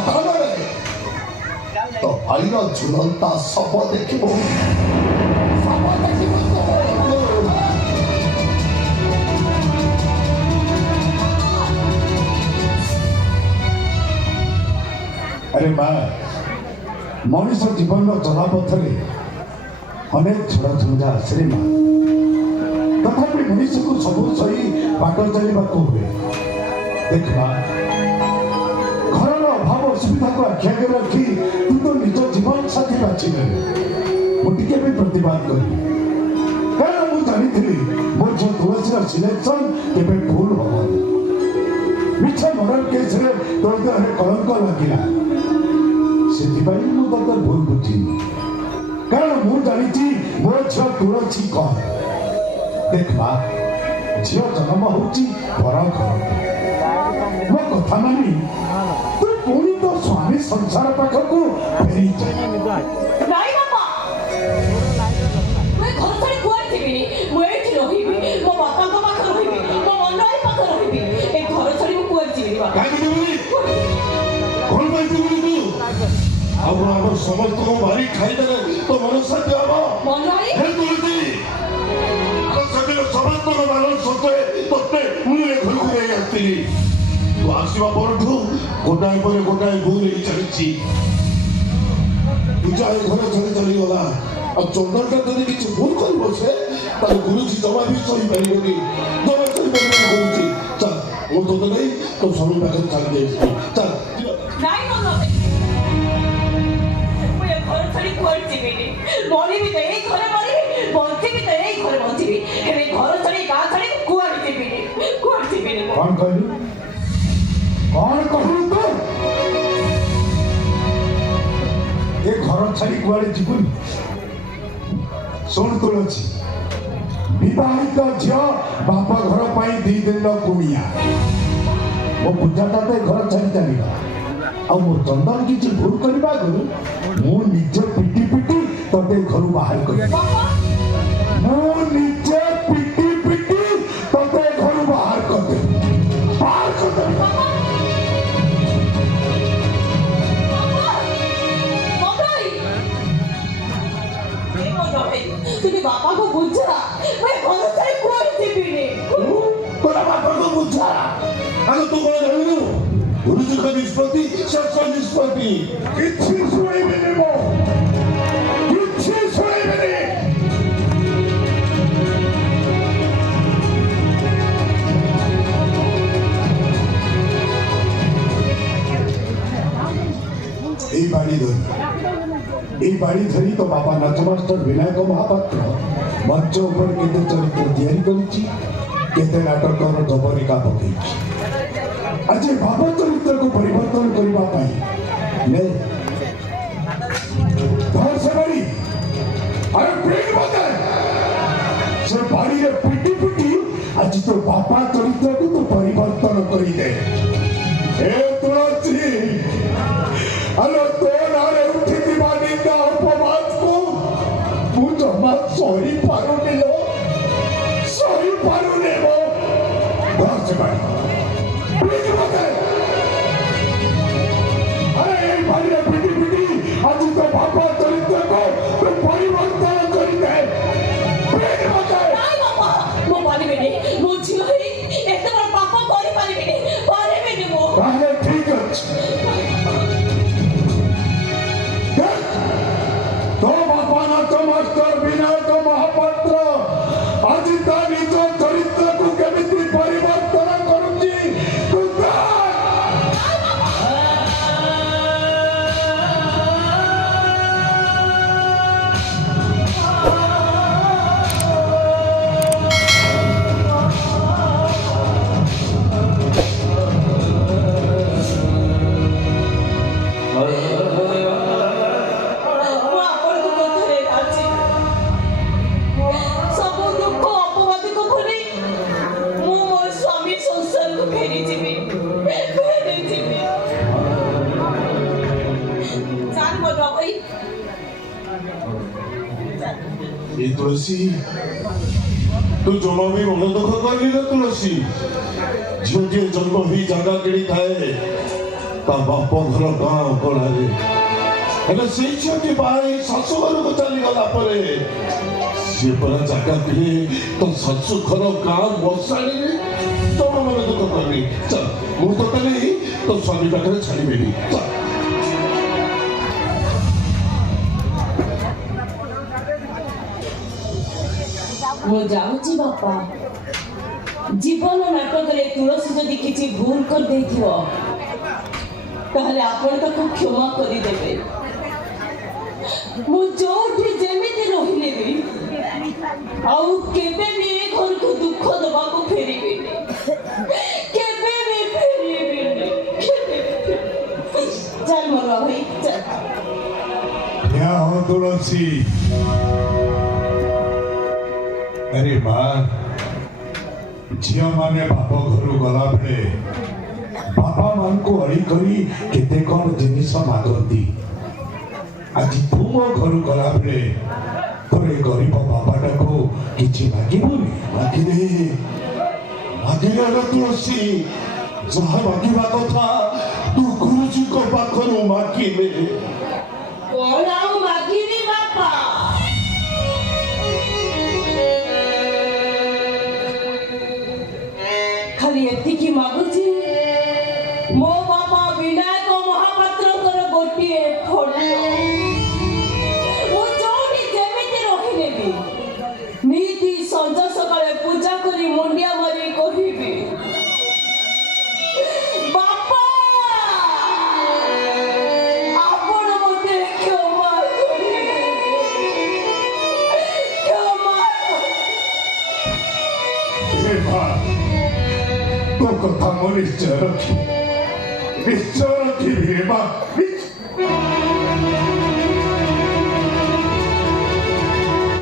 ଶ୍ମଶାନରେ ତ ଭାଇର ଝୁଲନ୍ତା ଶବ ଦେଖିବୁ। अरे माँ मनुष्य जीवन चलापथरे अनेक झड़ झंझा आसे माँ तथापि मनुष्य को सब सही बाट चलवा हुए। देख माँ घर अभाव असुविधा को आखि आगे रखी तू तो निज जीवन साथी बाछि मुझे भी प्रतिवाद करी कारण मुझे जानी मो झी तुलसी सिलेक्शन केवे भूल हम मिछ मर्डर केस तो देह कलंक लगिला से तोते भूल बुझी कारण मुझे जानी मो झी तुलसी कौन। देख माँ झी जन्म होची घर घर मो कथा मानी तू पुणी तो स्वामी संसार पाखक फेरी समस्त को मारी खाई दे तो मन शांति हम समस्त को मानव सत्वे तत्वे मुझे घर को नहीं आती तू आसवा परठू गोटाए पर गोटाए भूल चली पूजा घर छाड़ी चली गला और चंदन का जब किसी भूल कर बसे तार गुरुजी जमा भी सही पारिबनी जमा सही पारिबनी होउची चल मो तो नहीं तो स्वामी पाखर छाड़ दे चल नहीं मनो मैं घर छाड़ी कोई जीविनी मरी भी तो एक घरे मरी बंची भी तो एक घरे बंची भी हेले घर छाड़ी का छाड़ी कोई जीविनी कौन कहलु तो ये घर छाड़ी कुआड़े जीवनी सुन तुलसी विवाहित झील बापा घर पाई दी दिन कुमिया मो पूजाटा तो घर छाड़ी चलना आ मो चंदन किसी भूल करने मु निजे पिटी पिटी तोते घर बाहर कर मु निजे पिटी पिटी तोते घर बाहर कर दे तुझे बापा को बुझा मैं घर छाड़ी कोई जीविनी तोरा बापा को बुझा आगे तू कौन जानू गुरुजी का निष्पत्ति सबका निष्पत्ति किसी सुनाई मैंने वो किसी सुनाई मैंने এই বাড়ি ধরি তো বাবা নাচ মাস্টার বিনায়ক মহাপাত্র মঞ্চ উপরে কেতে চরিত্র তৈরি করেছি কেতে নাটকর জবনিকা পকাইছি आज बाबा चरित्र को परिवर्तन करने पाई ले धर से बड़ी अरे ब्रेक बता से बाड़ी रे पिटी पिटी आज तो बाबा चरित्र को तो परिवर्तन करी दे ए तुलसी अरे तो नारे उठी दीवानी का उपवास को पूछ मत सॉरी पारो ने लो सॉरी पारो ने वो धर से बड़ी आज तो बाबा चरित्र को परिवर्तन कर दे नहीं बाबा मो पानी में नहीं मो झील ही एक बार पापा पानी पानी में नहीं मो पहले ठीक है तो बाबा ना तो मास्टर विनायक महापात्र आज तो निज चरित्र को केमिति परिवर्तन करूची तुलसी तू जमा भी मन दुख कर तुलसी झील के जन्म ही जगह किणी थाए ତା ବାପ ଘର ଗାଁ ଅଗଣାରେ ହେଲେ ସେଇ ଝିଅଟି ବାହା ହେଇ ଶାଶୁ ଘରକୁ ଚାଲିଗଲା ପରେ ସିଏ ପରା ଜାଗା କିଣି ତୋ ଶାଶୁ ଘର ଗାଁ ମଶାଣିରେ ତମ ମନ ଦୁଃଖ କରିବି। ଚାଲ ମୁଁ ତ କାଲି ତୋ ସ୍ୱାମୀ ପାଖରେ ଛାଡ଼ିବିନି। ଚାଲ ମୁଁ ଯାଉଛି ବାପା। ଜୀବନ ନାଟକରେ ତୁଳସୀ ଯଦି କିଛି ଭୁଲ କରିଦେଇଥିବ ତାହେଲେ ଆପଣ ତାକୁ କ୍ଷମା କରିଦେବେ। ମୁଁ ଯୋଉଠି ଯେମିତି ରହିଲେ ବି ଆଉ କେବେ ବି ଏ ଘରକୁ ଦୁଃଖ ଦେବାକୁ ଫେରିବିନି। କେବେ ବି ଫେରିବିନି। ଚାଲ ମୋର ଭାଇ ଚାଲ। क्या हो तुलसी? अरे माँ झील माने बाप घर गला बेले बापा मान को अड़ी करी केते कौन जिनिस मागती। आज तू मो घर गला बेले तोरे गरीब बापाटा को किछि मागिबुनी। मागिले तुलसी जहा मागिबा कथा तू गुरुजी को पाखरु मागिले। कौन आऊ मागिबी बापा? खाली एतिकी मागुची मो बापा विनायक महापात्रकर गोटिए फोटो। ମୁଁ ଯୋଉଠି ଯେମିତି ରହିଲେ ବି ନିତି ସଞ୍ଜ ସକାଳେ ପୂଜା କରି ମୁଣ୍ଡିଆ ମାରି କହିବି ବାପା ଆପଣ ମୋତେ କ୍ଷମା କରିବେ। କ୍ଷମା हे माँ तो कथा मो निश्चय रखी रे माँ।